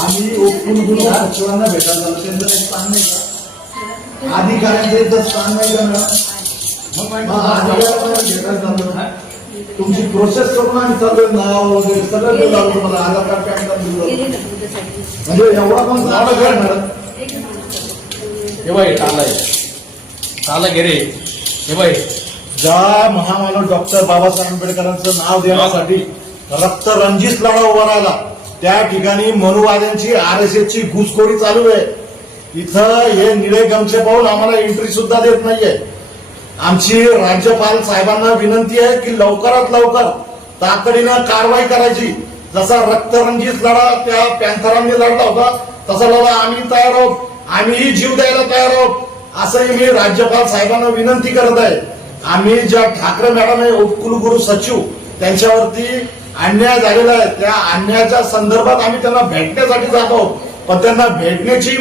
आम्ही ओपन गुरु सचिवांना भेटायला झालो त्यांचं काही स्थान नाही का? अधिकाऱ्यांचं इथं स्थान नाही का भेटायला झालो तुमची प्रोसेस करून आम्ही चालू नाव वगैरे सगळं दिलं लावलं तुम्हाला. आधार कार्ड पॅन कार्ड दिलं म्हणजे एवढा पण झालं काय मॅडम. हे बाई टाळलाय टाळला घे रे. हे बाई ज्या महामानव डॉक्टर बाबासाहेब आंबेडकरांचं नाव देण्यासाठी रक्त रंजित लढा उभा राहिला त्या ठिकाणी मनुवाद्यांची आर एस ची घुसखोरी चालू आहे. इथं हे निळे गमचे पाहून आम्हाला एंट्री सुद्धा देत नाहीये. आमची राज्यपाल साहेबांना विनंती आहे की लवकरात लवकर तातडीनं कारवाई करायची. जसा रक्तरंजित लढा त्या पॅन्थरांनी लढला होता तसा लढा आम्ही तयार आहोत. आम्हीही जीव द्यायला तयार आहोत. असंही मी राज्यपाल साहेबांना विनंती करत आहे. आम्ही ज्या ठाकरे मॅडम आहे उपकुलगुरू सचिव त्यांच्यावरती अन्याय झालेला आहे. त्या अन्यायाच्या संदर्भात आम्ही त्यांना भेटण्यासाठी जात आहोत. पण त्यांना भेटण्याची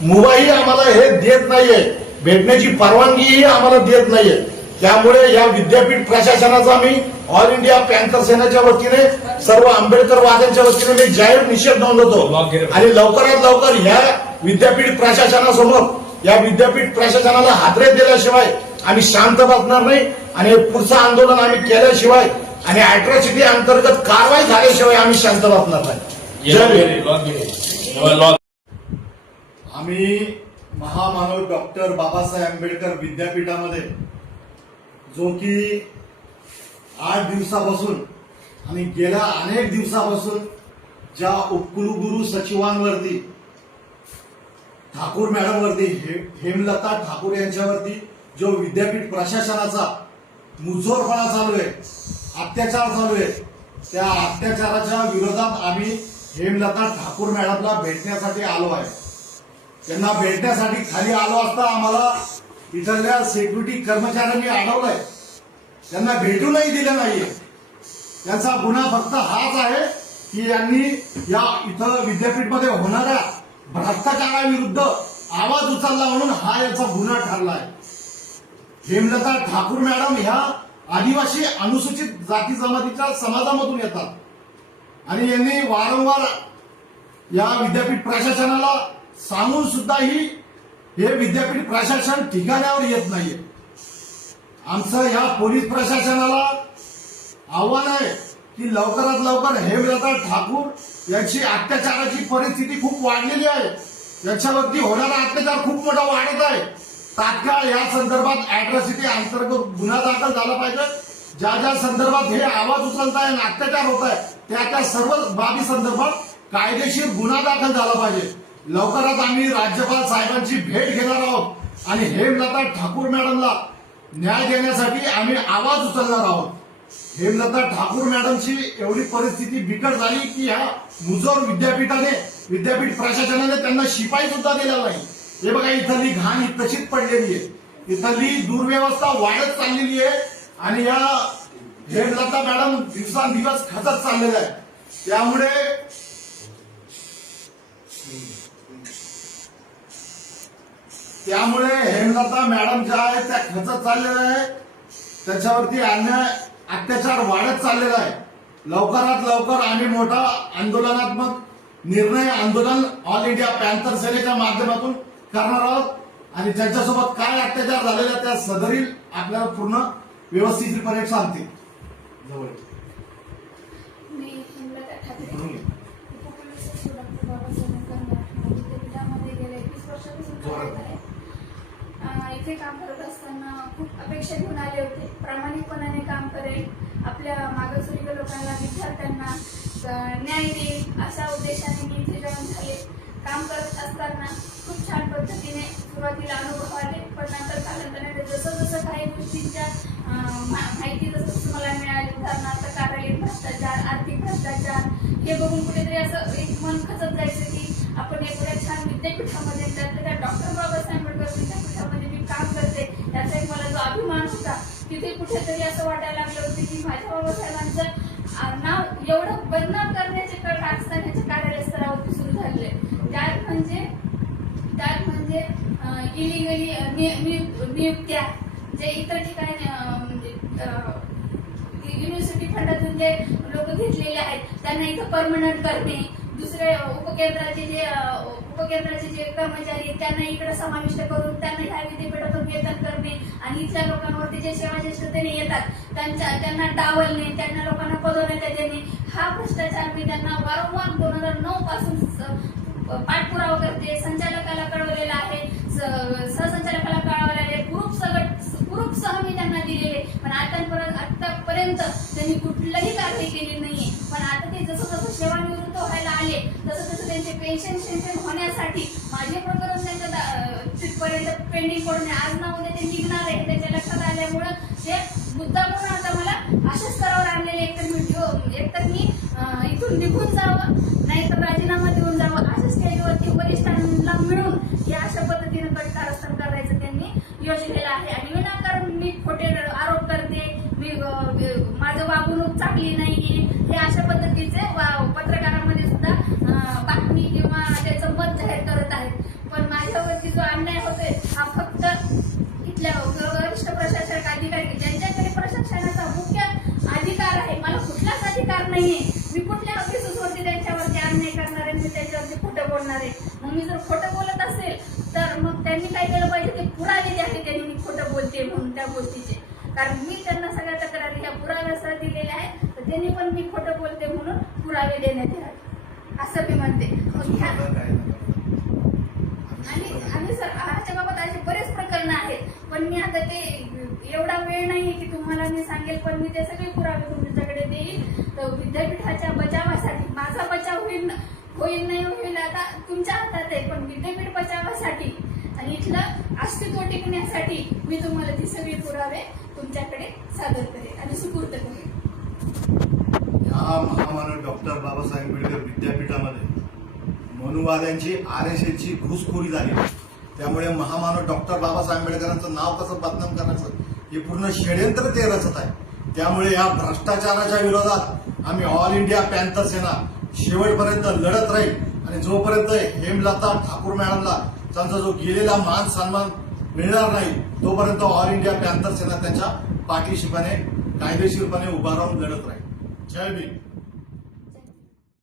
मुभाही आम्हाला हे देत नाहीये. भेटण्याची परवानगीही आम्हाला देत नाहीये. त्यामुळे या विद्यापीठ प्रशासनाचा मी ऑल इंडिया पॅन्थर सेनेच्या वतीने सर्व आंबेडकर वाद्यांच्या वतीने मी जाहीर निषेध नोंदवतो. आणि लवकरात लवकर ह्या विद्यापीठ प्रशासनासमोर या विद्यापीठ प्रशासनाला हादरे दिल्याशिवाय आम्ही शांत बसणार नाही आणि पुढचं आंदोलन आम्ही केल्याशिवाय आणि अॅट्रॉसिटी अंतर्गत कारवाई झाल्याशिवाय आम्ही शांत बसणार नाही. आम्ही महामानव डॉक्टर बाबासाहेब आंबेडकर विद्यापीठामध्ये जो की आठ दिवसापासून आणि गेल्या अनेक दिवसापासून ज्या उपकुलगुरू सचिवांवरती ठाकूर मॅडमवरती हे- हेमलता ठाकूर यांच्यावरती जो विद्यापीठ प्रशासनाचा मुजोरपणा चालू आहे अत्याचार चालू आहे त्या अत्याचाराच्या विरोधात आम्ही हेमलता ठाकूर मॅडमला भेटण्यासाठी आलो आहे. त्यांना भेटण्यासाठी खाली आलो असता आम्हाला इथल्या सिक्युरिटी कर्मचाऱ्यांनी अडवलंय. त्यांना भेटूनही दिलं नाहीये. त्यांचा गुन्हा फक्त हाच आहे की यांनी या इथं विद्यापीठमध्ये होणाऱ्या भ्रष्टाचाराविरुद्ध आवाज उचलला म्हणून हा याचा गुन्हा ठरलाय. हेमलता ठाकूर मॅडम ह्या आदिवासी अनुसूचित जाती जमातीच्या समाजामधून येतात. आणि यांनी वारंवार या विद्यापीठ प्रशासनाला सांगून सुद्धाही हे विद्यापीठ प्रशासन ठिकाण्यावर येत नाहीये. आमचं या पोलीस प्रशासनाला आव्हान आहे की लवकरात लवकर हेमलता ठाकूर यांची अत्याचाराची परिस्थिती खूप वाढलेली आहे. याच्यावरती होणारा अत्याचार खूप मोठा वाढत आहे. तात्काळ या संदर्भात अॅट्रॉसिटी अंतर्गत गुन्हा दाखल झाला पाहिजे. ज्या ज्या संदर्भात हे आवाज उचलत आहे आणि अत्याचार होत आहे त्या त्या सर्व बाबी संदर्भात कायदेशीर गुन्हा दाखल झाला पाहिजे. लवकरच आम्ही राज्यपाल साहेबांची भेट घेणार आहोत. आणि हेमलता ठाकूर मॅडमला न्याय देण्यासाठी आम्ही आवाज उचलणार आहोत. हेमलता ठाकूर मॅडमची एवढी परिस्थिती बिकट झाली की ह्या मुजोर विद्यापीठाने विद्यापीठ प्रशासनाने त्यांना शिपाई सुद्धा दिला नाही. हे बघा इथली घाण ही तशीच पडलेली आहे. इथली दुर्व्यवस्था वाढत चाललेली आहे आणि या हेमलता मॅडम दिवसांदिवस खचत चाललेला आहे त्यामुळे त्यामुळे हेमलता मॅडम ज्या आहेत त्या खचत चाललेल्या आहे त्याच्यावरती अन्याय अत्याचार वाढत चाललेला आहे. लवकरात लवकर आम्ही मोठा आंदोलनात्मक निर्णय आंदोलन ऑल इंडिया पॅन्थर सेनेच्या माध्यमातून करणार आहोत. आणि त्यांच्यासोबत काय अत्याचार झालेला त्या सदरील आपल्याला पूर्ण सांगतील. जवळ. वर्षापासून कार्यरत आहे अं, इथे काम करत असताना खूप अपेक्षा घेऊन आले होते. प्रामाणिकपणाने काम करेल. आपल्या मागासवर्गीय लोकांना विद्यार्थ्यांना न्याय देईल अशा उद्देशाने मी इथे जॉईन झाले. काम करत असताना खूप छान पद्धतीने सुरुवातीला अनुभव आले. पण नंतर कालांतराने जसं जसं काही गोष्टींच्या माहिती जसं जसं मला मिळाली उदाहरणार्थ कार्यालयीन भ्रष्टाचार आर्थिक भ्रष्टाचार हे बघून कुठेतरी असं एक मन खचत जायचं की आपण एवढ्या छान विद्यापीठामध्ये त्यातल्या त्या डॉक्टर बाबासाहेब आंबेडकर विद्यापीठामध्ये मी काम करते त्याचा एक मला जो अभिमान होता तिथे कुठेतरी असं वाटायला लागलं होतं की माझ्या बाबासाहेबांचं नाव एवढं बदनाम करण्याचे कळ राजस्थानाच्या कार्यालय स्तरावरती सुरू झालेले म्हणजे त्यात म्हणजे इलिगली नियुक्त्या. जे इतर ठिकाणी म्हणजे युनिव्हर्सिटी फंडातून जे लोक घेतलेले आहेत त्यांना इथं परमनंट करणे. दुसरे उपकेंद्राचे जे उपकेंद्राचे जे कर्मचारी आहेत, त्यांना इकडे समाविष्ट करून त्यांना ह्या विद्यापीठातून वेतन करणे. आणि इथल्या लोकांवरती जे सेवाज्येष्ठतेने येतात त्यांच्या त्यांना डावलणे त्यांना लोकांना पदोन्नत्या देणे. हा भ्रष्टाचार मी त्यांना वारंवार दोन हजार नऊ पासून पाठपुरावा करते संचालकाला कळवलेला आहे. स- सहसंचालकाला कळवलेले आहे ग्रुप सगळं ग्रुप सह मी त्यांना दिलेले. पण आतापर्यंत आतापर्यंत त्यांनी कुठलीही कारवाई केली नाहीये. पण आता ते जसं जसं सेवानिवृत्त व्हायला आले तसं तसं त्यांचे पेन्शन शेन्शन होण्यासाठी माझे प्रकरण त्यांच्या दा- पेंडिंग पडून आज ना उद्या ते निघणार आहे. त्यांच्या लक्षात आल्यामुळं ते मुद्दा म्हणून आता मला अशाच स्तरावर आणलेले एकतर मी एकतर मी इथून निघून त्यांनी आहे. आणि विनाकारण मी खोटे आरोप करते. मी माझं वागणूक चांगली नाहीये. हे अशा पद्धतीचे वा- पत्रकारांमध्ये सुद्धा बातमी किंवा त्याचं मत जाहीर करत आहेत. पण माझ्यावरती जो अन्याय होतोय हा फक्त इथल्या वरिष्ठ प्रशासक अधिकारी ज्यांच्याकडे प्रशासनाचा मुख्य अधिकार आहे मला कुठलाच अधिकार नाहीये. मी कुठल्या ऑफिसवरती त्यांच्यावरती अन्याय करणार आहे मी त्यांच्यावरती खोटं बोलणार. आहे मग मी जर खोटं बोलत त्यांनी काय केलं पाहिजे ते पुरावे द्यावे त्यांनी मी खोटं बोलते म्हणून त्या गोष्टीचे. कारण मी त्यांना सगळ्या तक्रारी ह्या पुराव्यासह दिलेल्या आहेत तर त्यांनी पण मी खोटं बोलते म्हणून पुरावे देण्यात यावे असं मी म्हणते. आणि आणि सर ह्याच्या बाबत असे बरेच प्रकरण आहेत. पण मी आता ते एवढा वेळ नाहीये की तुम्हाला मी सांगेल पण मी ते सगळे पुरावे तुमच्याकडे देईल. तर विद्यापीठाच्या बचावासाठी माझा बचाव होईल होईल नाही होईल आता तुमच्या हातात आहे पण विद्यापीठ आणि इथलं अस्तित्व टिकण्यासाठी मी तुम्हाला ती सगळी पुरावे तुमच्याकडे सादर करेन आणि सुपूर्द करेन. या महामानव डॉक्टर बाबासाहेब आंबेडकर विद्यापीठामध्ये मनुवाद्यांची आर एस एसची घुसखोरी झाली. त्यामुळे महामानव डॉक्टर बाबासाहेब आंबेडकरांचं नाव कसं बदनाम करायचं? हे पूर्ण षड्यंत्र ते रचत आहे. त्यामुळे या भ्रष्टाचाराच्या विरोधात आम्ही ऑल इंडिया पॅन्थर सेना शेवटपर्यंत लढत राहील. आणि जोपर्यंत हेमलता ठाकूर मॅडमला त्यांचा जो गेलेला मान सन्मान मिळणार नाही तोपर्यंत ऑल इंडिया पॅन्थर सेना त्यांच्या पाठीशीपणे कायदेशीरपणे उभा राहून लढत राहील. जय भीम.